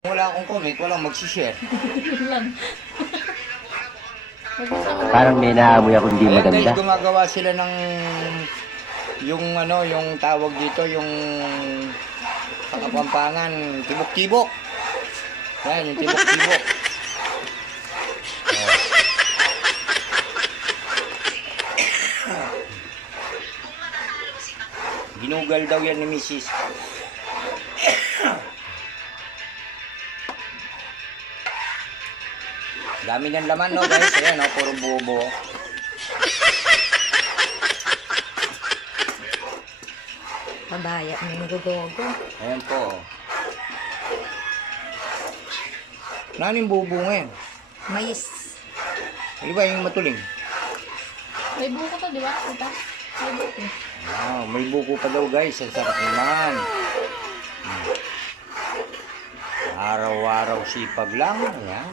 Wala akong comment, walang magsishare. Yun lang. Parang may naamoy ako hindi Ayan maganda. guys, gumagawa sila ng yung ano, yung tawag dito, yung sa Kapampangan, tibok-tibok. Yan, yung tibok-tibok. Ginugal daw yan ni Mrs. Dami ng laman, no guys. Ayan, no, puro buo-buo. Madaya na yung gogogo. Ayan po. Naning buo-buo ngayon? Mais. Di ba yung matuling? May buko to, di ba? Ito. May buko. Ah, may buko pa daw guys. Ang sarap naman. Araw-araw sipag lang. Ayan.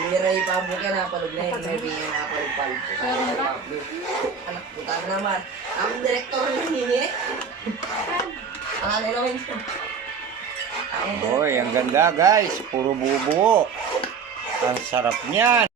Miray pa mo ka na palog na yun, may bingin na palog-palog. Anak puta naman. Ang direktor ng hini. Ano lang yun? Oy, ang ganda guys. Puro buo-buo. Ang sarap niyan.